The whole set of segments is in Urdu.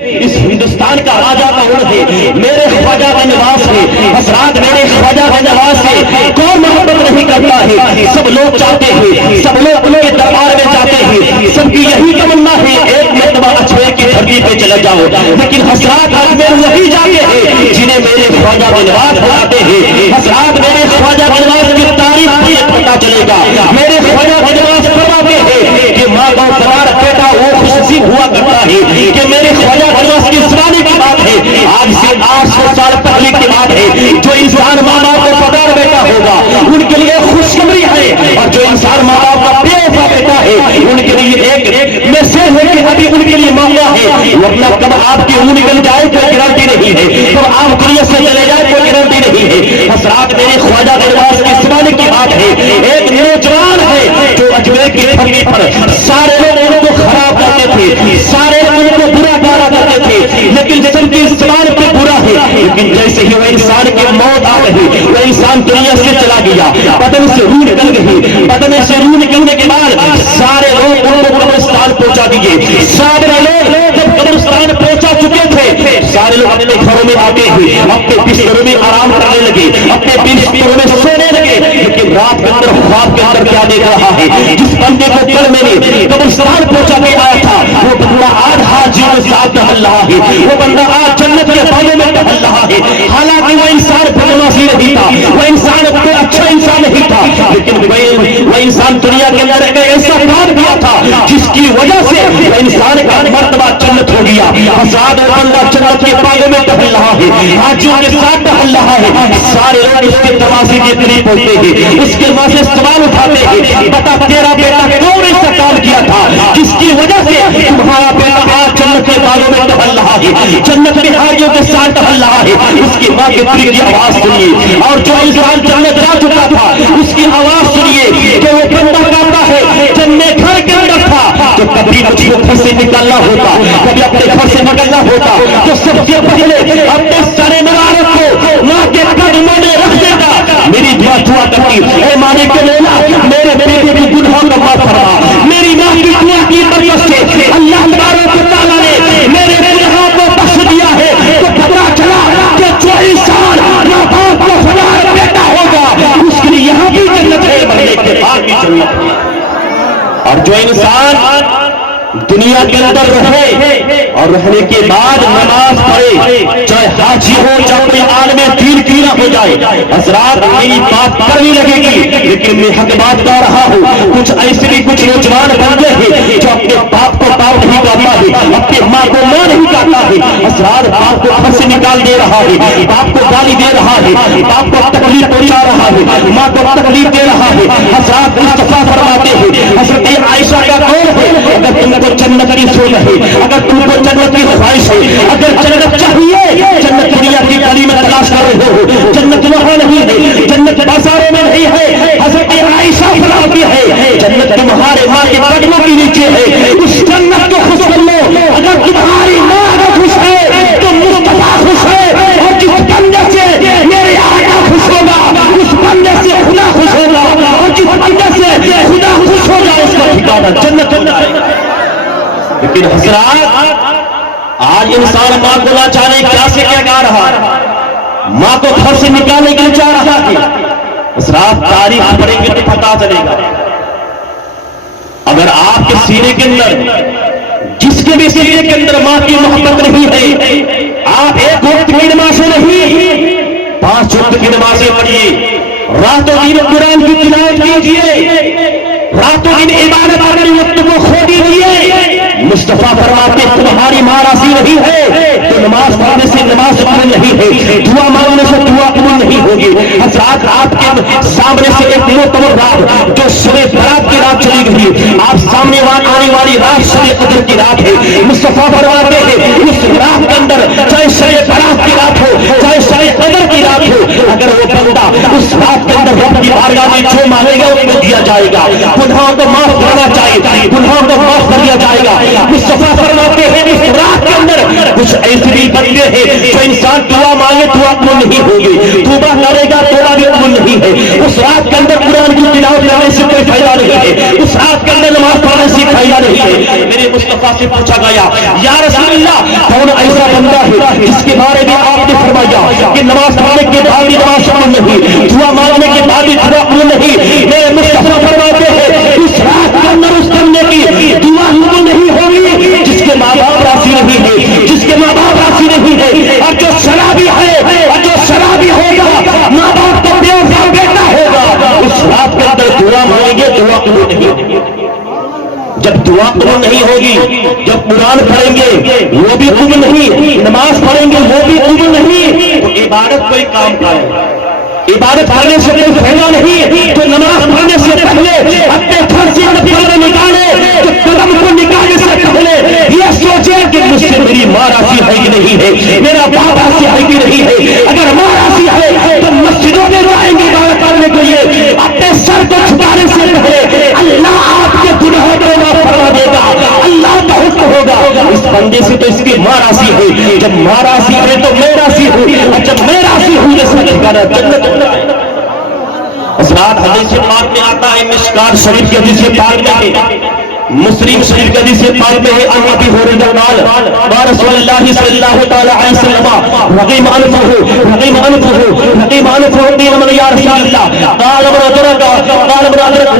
اس ہندوستان کا راجا کون ہے؟ میرے خواجہ بنواس ہے۔ حضرات میرے خواجہ بنواس ہے کون محبت نہیں کرتا ہے؟ سب لوگ چاہتے ہیں، سب لوگ ان کے دربار میں جاتے ہیں، سب کی یہی تمنا ہے ایک مرتبہ اچھوے کی دھرتی پہ چلے جاؤ، لیکن حضرات آج میں وہی جاتے ہیں جنہیں میرے خواجہ بنواس بلاتے ہیں۔ حضرات میرے خواجہ بنواس کی تعریف سے پتا چلے گا۔ میرے خواجہ بنواس فرماتے ہیں کہ ماں کا قرار بیٹا وہ خوش نصیب ہوا کرتا ہے کہ میرے خواجہ بنواس کی زمانے کی بات ہے، آج سے 800 سال پہلے کی بات ہے، جو انسان ماں باپ کو پدار بیٹا ہوگا ان کے لیے خوشخبری ہے، اور جو انسان ماں باپ کا بے وفا بیٹا ہے ان کے لیے ایک میسج ہے کہ ابھی ان کے لیے موقع ہے، ورنہ کب آپ کی روح نکل جائے کوئی گارنٹی نہیں ہے، کب آپ دنیا سے چلے جائے کوئی گارنٹی نہیں ہے۔ حضرات میرے خواجہ بنواس کی زمانے کی بات ہے، ایک نوجوان ہے جو اجمیر کی دھرتی پر سارے لوگ ان کو خراب کرتے تھے، سارے لوگ ان کو برا گالا کرتے تھے، لیکن جسم کی زبان پہ برا ہے، لیکن جیسے ہی وہ انسان کی موت آ گئی وہ انسان دنیا سے چلا گیا، بدن سے روح نکل گئی، بدن سے روح نکلنے کے بعد سارے لوگ ان کو قبرستان پہنچا دیے۔ سارے لوگ جب قبرستان پہنچا چکے تھے سارے لوگ اپنے گھروں میں آتے ہیں، اپنے بستروں میں آرام کرنے لگے، اپنے بستروں میں سونے لگے، لیکن رات کے اندر خواب کے اندر کیا دیکھ رہا ہے؟ جس بندے کو کل میں نے قبرستان پہنچا کے آیا تھا وہ بندہ آج حاجی کے ساتھ ٹہل رہا ہے، وہ بندہ آج جنت کے باغوں میں ٹہل رہا ہے، حالانکہ وہ انسان بدنواسی نہیں تھا، وہ انسان کوئی اچھا انسان نہیں تھا، لیکن وہ انسان دنیا کے اندر ایک ایسا کام کیا تھا جس کی وجہ سے وہ انسان کا مرتبہ جنت ہو گیا۔ آزاد بندہ جنت کے باغوں میں ٹہل رہا ہے، حاجیوں کے ساتھ ٹہل رہا ہے، سارے لوگ اس کے تماشے کے قریب ہوتے ہیں، اس کے واسطے سوال اٹھاتے ہیں، بتا تیرا بیٹا کون ایسا کام کیا تھا جس کی وجہ سے تمہارا بیٹا آج جنت کے باغوں میں ٹہل رہا ہے، جنت کے حاجیوں کے ساتھ ٹہل رہا ہے؟ اس کی ماں کے دل کی آواز سنیے، اور جو انسان جنت جا چکا تھا اس کی آواز سنیے کہ وہ بندہ کہتا ہے جب میں گھر کے اندر تھا تو کبھی مجھے گھر سے نکلنا ہوتا، کبھی اپنے گھر سے نکلنا ہوتا تو سب سے پہلے اپنے سارے مبارک کو ماں کے قدموں میں رکھ دیتا، میری دعا کرتی اے مالک مولا میرے بیٹے کی گناہوں کو معاف فرما، میری ماں کی دعا کی برکت سے اللہ تبارک و تعالیٰ نے میرے گناہوں کو بخش دیا ہے۔ تو پتہ چلا کہ جو انسان ماں باپ کو فدار بیٹا ہوگا اس کے لیے یہاں بھی جنت ہے، مرنے کے بعد بھی جنت ہے، اور جو انسان دنیا کے اندر رہے اور رہنے کے بعد نماز پڑھے، چاہے حاجی ہو چاہے کوئی عالم دین کیوں نہ ہو جائے، حضرات میری بات کڑوی لگے گی لیکن میں حق بات کہہ رہا ہوں، کچھ ایسے بھی کچھ نوجوان بن گئے ہیں جو اپنے باپ کو باپ نہیں کہتا ہے، اپنی ماں کو ماں نہیں کہتا ہے، حضرات باپ کو گھر سے نکال دے رہا ہے، باپ کو گالی دے رہا ہے، باپ کو تکلیف پہنچا رہا ہے، ماں کو تکلیف دے رہا ہے۔ حضرات مصطفیٰ فرماتے ہیں، حضرت عائشہ کا قول ہے اگر تم کو جنت کی سوچ ہے، اگر تم کو جنت کی خواہش ہے، اگر جنت چاہیے، جنت دنیا کی گلی میں تلاش کر رہے ہو، جنت وہاں نہیں ہے، جنت بازاروں میں نہیں ہے، حضرت عائشہ فرماتی ہے جنت تمہارے ماں کے قدموں کے نیچے ہے، اس جنت کو خوش کر لو، اگر تمہاری ماں اگر خوش ہے تو مصطفیٰ خوش ہے، اور جس بندے سے میرے آقا خوش ہوگا اس بندے سے خدا خوش ہوگا، اور جس بندے سے خدا خوش ہوگا اس کا ٹھکانہ جنت ہوگا۔ لیکن حضرات آج انسان ماں کو نہ جانے کیا سے کیا کہہ رہا ہے، ماں کو گھر سے نکالنے کے لیے چاہ رہا ہے۔ حضرات تاریخ پڑھیں گے تو پتا چلے گا، اگر آپ کے سینے کے اندر جس کے بھی سینے کے اندر ماں کی محبت نہیں ہے، آپ ایک وقت کی نمازیں نہیں 5 وقت کی نمازیں پڑھیے، راتوں دن قرآن کی تلاوت کیجیے، راتوں دن عبادت اپنے وقت کو کھو دیجیے۔ مصطفیٰ فرماتے تمہاری ماں راضی نہیں ہے تو نماز پڑھنے سے نماز قبول نہیں ہے، دعا مانگنے سے دعا قبول نہیں ہوگی۔ حضرات آپ کے سامنے سے ایک معتبر رات جو شب برات کی رات چلی گئی، آپ سامنے آنے والی رات شب قدر کی رات ہے۔ مصطفیٰ فرماتے ہیں اس رات کے اندر چاہے شب برات کی رات ہو چاہے شب قدر کی رات ہو، اگر وہ بندہ اس رات کے اندر رب کی بارگاہ میں جو مانگے گا اس کو دیا جائے گا، گناہوں کو معاف کرنا چاہیے، گناہوں کو معاف کر دیا جائے گا۔ مصطفیٰ فرماتے ہیں اس رات کے اندر کچھ ایسے بھی بندے ہیں جو انسان دعا مانگے دعا قبول نہیں ہوگی، توبہ کرے گا توبہ بھی قبول نہیں ہے، اس رات کے اندر قرآن کی تلاوت کرنے سے کوئی فائدہ نہیں ہے، اس رات کے اندر نماز پڑھنے سے فائدہ نہیں ہے۔ میرے مصطفیٰ سے پوچھا گیا یا رسول اللہ کون جس کے بارے میں آپ نے فرمایا کہ نماز پڑھنے کے بعد بھی نماز قبول نہیں، دعا مانگنے کے بعد بھی دعا قبول نہیں. میرے مصطفیٰ فرماتے ہیں اس رات کے اندر اس بندے کی دعا قبول نہیں ہوگی جس کے ماں باپ راضی نہیں ہے، جس کے ماں باپ راضی نہیں ہے. اور جو شرابی ہے اور جو شرابی ہوگا، ماں باپ کا بے وفا بیٹا ہوگا، اس رات کے اندر دعا مانگیں گے دعا قبول نہیں ہوگی. جب دعا قبول نہیں ہوگی، جب قرآن پڑھیں گے وہ بھی قبول نہیں، نماز پڑھیں گے وہ بھی قبول نہیں، تو عبادت کوئی کام کا ہے. عبادت کرنے سے کوئی فائدہ نہیں. تو نماز پڑھنے سے پہلے اپنے گھر سے پردے نکالے، تو قدم کو نکالنے سے پہلے یہ سوچے کہ مجھ سے میری ماں راضی ہے کہ نہیں ہے، میرا باپ راضی ہے کہ نہیں ہے. اگر ماں راضی ہے تو مسجدوں میں جائیں گے عبادت کرنے کے لیے. اپنے سر کو چھپانے سے پہلے اللہ آپ کے گناہوں کو معاف فرما دے گا، اللہ کا حکم ہوگا. اس بندے سے تو اس کی ماں راضی ہے، جب ماں راضی ہے تو میں راضی ہوں، اور جب میں راضی ہوں تو سب ٹھکانا جنت ہوتا ہے. حضرات حدیث پاک میں آتا ہے، مشکات شریف کی حدیث پاک میں ہے، مسلم شریف کی حدیث پاک میں ہے، ان ابی ہریرہ قال رسول اللہ صلی اللہ تعالی علیہ وسلم رغم انفه قيل من يا رسول الله قال من ادرك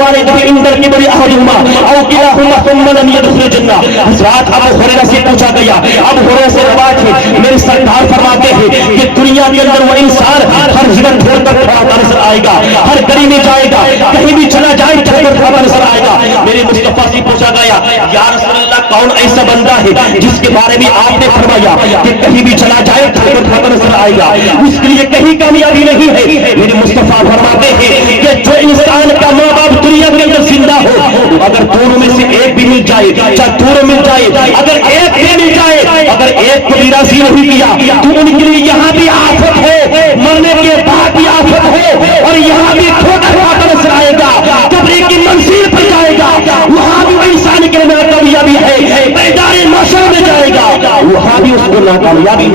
والده عند الكبر احدهما او كلاهما ثم لم يدخل الجنه. حضرات ابو ہریرہ سے پوچھا گیا، ابو ہریرہ سے روایت ہے، میرے سرکار فرماتے ہیں کہ دنیا کے اندر وہ انسان ہر جگہ چھوڑ کر کھڑا نظر آئے گا، ہر گلی میں جائے گا، کہیں بھی چلا جائے چھوڑ کر کھڑا نظر آئے گا. میرے مصطفیٰ سے پوچھا گیا یا رسول اللہ کون ایسا بندہ ہے جس کے بارے میں آپ نے فرمایا کہ کہیں بھی چلا جائے چھوڑ کر کھڑا نظر آئے گا، اس کے لیے کہیں کامیابی نہیں ہے. میرے مصطفیٰ فرماتے ہیں کہ جو انسان کا ماں باپ دنیا کے اندر زندہ ہو، اگر دونوں میں سے ایک بھی مل جائے، چاہے دونوں مل جائے، اگر ایک بھی مل جائے، اگر ایک کو بھی راضی نہیں کیا تو ان کے لیے یہاں بھی آفت ہے، مرنے کے بعد بھی آفت ہے، اور یہاں بھی ٹھوکر کھا کر نظر آئے گا. قبر کی منزل پر جائے گا، وہاں بھی وہ انسان کے اندر کامیابی ہے. میدان محشر میں جائے گا، وہاں بھی اس کو ناکامیابی.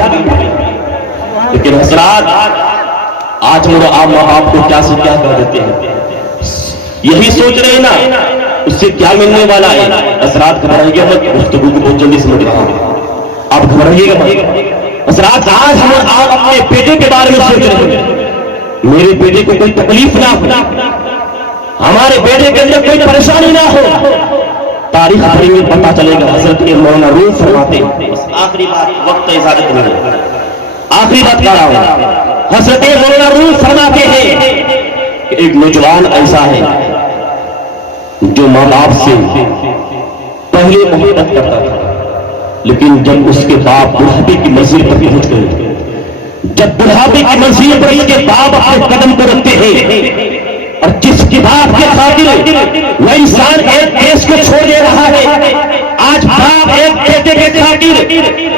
لیکن حضرات آج ہم آپ ماں باپ کو کیا سے کیا کر دیتے ہیں، یہی سوچ رہے ہیں نا اس سے کیا ملنے والا ہے. حضرات گھبرائیے گا مت، گفتگو کو بہت جلدی سمجھ رہا ہوں، آپ گھبرائیے گا مت. حضرات آج ہم آپ اپنے بیٹے کے بارے میں سوچ رہے ہیں، میرے بیٹے کو کوئی تکلیف نہ ہو، ہمارے بیٹے کے اندر کوئی پریشانی نہ ہو. تاریخ پڑھیں گے پتہ چلے گا. حضرت مولانا روم فرماتے ہیں، آخری بات وقت اجازت نہیں، آخری بات کر رہا ہوں. حضرت مولانا روم فرماتے ہیں کہ ایک نوجوان ایسا ہے جو ماں باپ سے پہلے محبت کرتا تھا، لیکن جب اس کے باپ بڑھاپے کی منزل پر پہنچ گئے، جب بڑھاپے کی منزل پر اس کے باپ اپنے قدم کو رکھتے ہیں، اور جس کی باپ کے خاطر وہ انسان ایک دیش کو چھوڑ دے رہا ہے. آج باپ ایک بیٹے کے خاطر،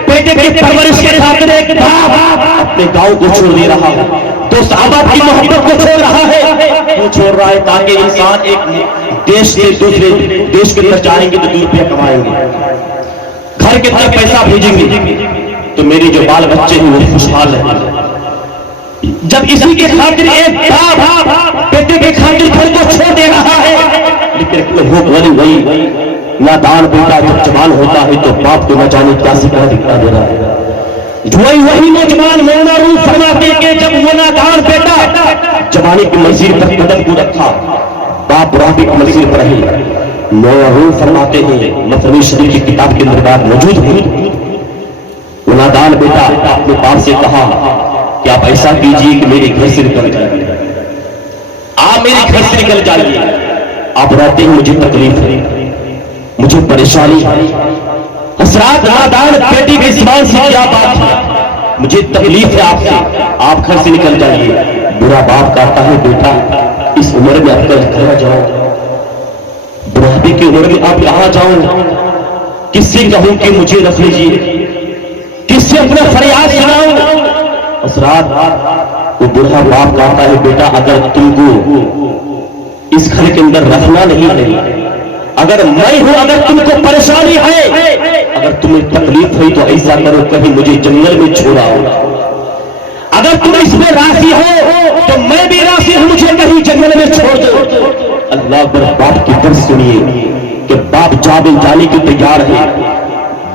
بیٹے کی پرورش کے خاطر ایک باپ اپنے گاؤں کو چھوڑ دے رہا ہے، تو صحابہ کی محبت کو چھوڑ رہا ہے. وہ چھوڑ رہا ہے تاکہ انسان ایک دیش سے دوسرے دیش کے اندر جائیں گے تو 2 روپیہ کمائیں گے، گھر کے اندر پیسہ بھیجیں گے تو میری جو بال بچے ہیں وہ خوشحال ہیں. جب اسی کے خاطر ایک باپ بیٹے کے خاطر گھر کو چھوڑ دے رہا ہے، لیکن وہی نادان بیٹا جب جوان ہوتا ہے تو باپ کو نہ جانے کیا سکھا دکھا دے رہا ہے. وہی نوجوان مولانا روم فرماتے کہ جب وہ نادان بیٹا جوانی کی منزل پر قدم کو رکھا، باپ بڑھاپے کی منزل پر رہے. مولانا روم فرماتے ہیں، مفہوم شریف کی کتاب کے اندر بات موجود ہے، وہ نادان بیٹا اپنے باپ سے کہا کہ آپ ایسا کیجیے کہ میرے گھر سے نکل جائیے، آپ میرے گھر سے نکل جائیے. آپ رہتے ہیں مجھے تکلیف ہے، مجھے پریشانی ہے. حضرات نادان بیٹی کی زبان سے کیا بات ہے، مجھے تکلیف ہے آپ سے، آپ گھر سے نکل جائیے. برا باپ کہتا ہے بیٹا اس عمر میں آپ کہاں جاؤ، بڑھاپے کی عمر میں آپ کہاں جاؤ، کس سے کہوں کہ مجھے رکھ لیجیے، کس سے اپنا فریاد سناؤں. حضرات وہ بڑھا باپ کہتا ہے بیٹا اگر تم کو اس گھر کے اندر رکھنا نہیں ہے، اگر میں ہوں، اگر تم کو پریشانی ہے، اگر تمہیں تکلیف ہوئی تو ایسا کرو کہیں مجھے جنگل میں چھوڑاؤ. اگر تم اس میں راضی ہو تو میں بھی راضی ہوں، مجھے کہیں جنگل میں چھوڑ دو. اللہ اکبر. باپ کی درد سنیے کہ باپ جانے کے تیار ہے،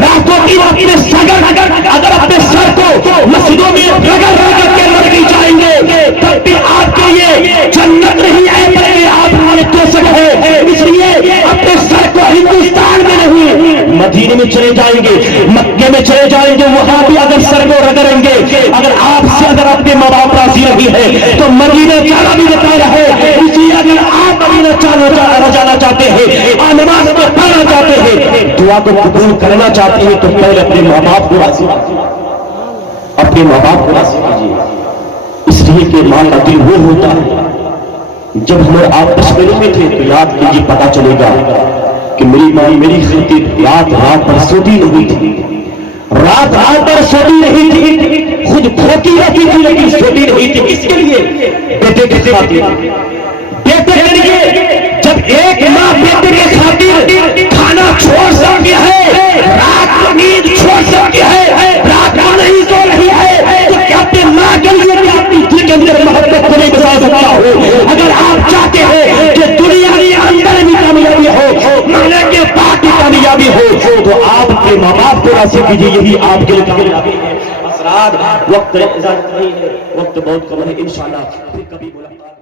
راتوں کی اپنے سگر اگر اپنے سر کو مسجدوں میں رگڑ کے لڑکی جائیں گے تب بھی آپ کے لیے جنت نہیں ہے بلکہ آپ ہمارے توسک ہے. اس لیے اپنے سر کو ہندوستان میں نہیں مدینے میں چلے جائیں گے, مکے میں چلے جائیں گے, وہاں بھی اگر سر کو رگڑیں گے. اگر آپ سے اگر اپنے ماں باپ راضی نہیں ہے تو مدینے جانا بھی بتا رہے. اس لیے اگر آپ مدینے جانا چاہتے ہیں اور نماز کو پڑھنا چاہتے ہیں, دعا کو قبول کرنا چاہتے ہیں, تو پہلے اپنے ماں باپ کو راضی کیجیے, اپنے ماں باپ کو راضی کیجیے. اس لیے کہ ماں کا دل وہ ہوتا ہے جب ہم آپ بچپنے میں تھے تو یاد کیجیے پتا چلے گا کہ میری ماں میری خاطر رات پر سوتی نہیں تھی, رات پر سوتی نہیں تھی, خود کھوتی رہتی تھی لیکن سوتی نہیں تھی. کس کے لیے؟ بیٹے کے خاطر, بیٹے کے لیے. جب ایک ماں بیٹے کے خاطر کھانا چھوڑ سکتی ہے, رات کو نیند چھوڑ سکتی ہے, رات کو نہیں سو رہی ہے, تو کیا اپنے ماں کے لیے بھی اپنی دل کے اندر محبت کو نہیں بتا سکتا ہو؟ اگر آپ چاہتے ہیں کہ دنیا کے اندر بھی کامیابی ہو, مرنے کے بعد بھی کامیابی ہو, تو آپ کے ماں باپ کو راضی کیجیے, یہی آپ کے لیے کامیابی ہے. وقت بہت کم ہے, انشاءاللہ پھر کبھی ملاقات.